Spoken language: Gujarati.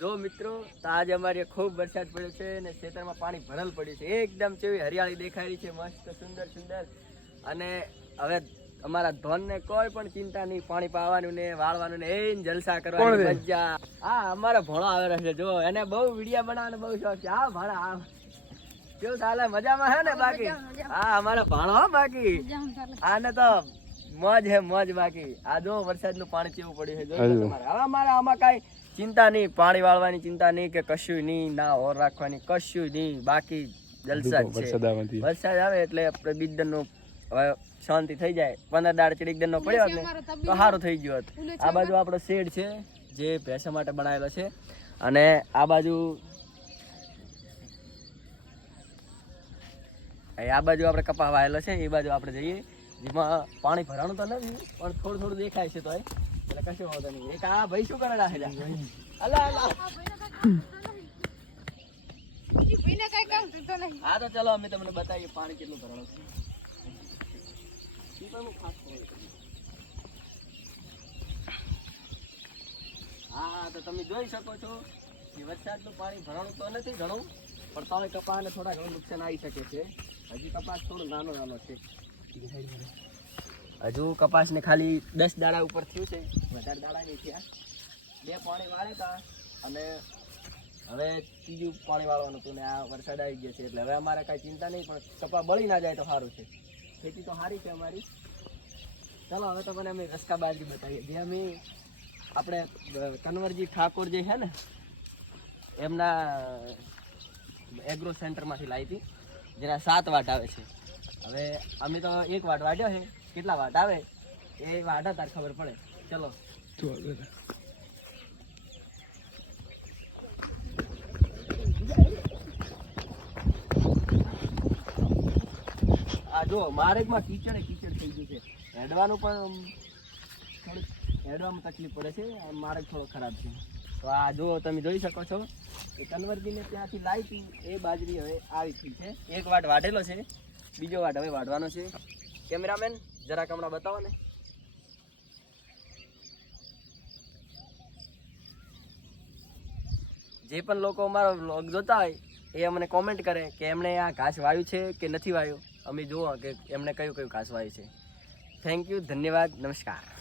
જો મિત્રો તો આજે અમારે ખૂબ વરસાદ પડ્યો છે અને ખેતરમાં પાણી ભરેલ પડ્યું છે. એકદમ જેવી હરિયાળી દેખાઈ રહી છે મસ્ત સુંદર સુંદર. અને હવે અમારા ધોનને કોઈ પણ ચિંતા નહીં પાણી પાવાનું ને વાળવાનું ને એ જલસા કરવાની મજા. આ અમારો ભણો આવે છે જો. એને બહુ વિડીયા બનાવવાનો બહુ શોખ છે. આ ભાડા આ કેવું ચાલે? મજામાં હે ને બાકી? હા અમારો ભાણો હો બાકી. આને તો મોજ હે મોજ બાકી. આ જો વરસાદનું પાણી કેવું પડ્યું છે હવે અમારે આમાં કાંઈ ચિંતા નહીં પાણી વાળવાની ચિંતા નહીં કે કશું નહીં ના ઓર રાખવાની કશું નહીં બાકી જલસા છે. વરસાદ આવે એટલે આપણે બીજનું હવે શાંતિ થઈ જાય. પંદર દાડ ચડીક દન નો પડ્યો હોત ને તો સારું થઈ ગયું હતું. આ બાજુ આપણો શેડ છે જે ભેંસા માટે બનાવેલો છે. અને આ બાજુ આ બાજુ આપણે કપા વાયેલો છે એ બાજુ આપણે જઈએ. જેમાં પાણી ભરાણું તો નથી પણ થોડું થોડું દેખાય છે તો એટલે કશું વાંધો નહીં. એક આ ભાઈ શું કરે રાખે અલા અલા. હા તો ચલો અમે તમને બતાવીએ પાણી કેટલું ભરાણું છે. હું તો તમે જોઈ શકો છો કે વરસાદનું પાણી ભરાણું તો નથી ઘણું પણ તમે કપાસને થોડા ઘણું નુકસાન આવી શકે છે. હજી કપાસ થોડો નાનો નાનો છે. હજુ કપાસને ખાલી દસ દાડા ઉપર થયું છે. વધારે દાડા નહીં થયા. બે પાણી વાળે હતા અને હવે ત્રીજું પાણી વાળવાનું હતું ને આ વરસાદ આવી ગયો છે. એટલે હવે અમારે કાંઈ ચિંતા નહીં, પણ કપા બળી ના જાય તો સારું છે. ખેતી તો સારી છે અમારી. ચાલો, હવે તો મને અમે રસ્કા બાજરી બતાવીએ. જે અમે આપણે કન્વરજી ઠાકોર જે છે ને, એમના એગ્રો સેન્ટરમાંથી લાવી હતી. જેના સાત વાટ આવે છે. હવે અમે તો એક વાટ વાટ્યો છે. કેટલા વાટ આવે? એ વાટા તાર ખબર પડે. ચલો. આ જો માર્ગમાં કીચડ કીચડ થઈ ગયું છે. હેડવાનું પણ થોડુંક હેડવામાં તકલીફ પડે છે માર્ગ થોડો ખરાબ છે. તો આ જો તમે જોઈ શકો છો. એ કન્વર્જીને ત્યાંથી લાવી હતી એ બાજરી હવે આવી થઈ છે. એક વાટ વાટેલો છે. બીજો વાટ હવે વાઢવાનો છે. કેમેરામેન જરાક હમણાં બતાવો ને. જે પણ લોકો અમારો વ્લોગ જોતા હોય, એ અમને કોમેન્ટ કરે કે એમણે આ ઘાસ વાયું છે કે નથી વાળ્યું અમે જોવો કે એમણે કયું કયું ઘાસ વાવ્યું છે. થેન્ક યુ ધન્યવાદ, નમસ્કાર.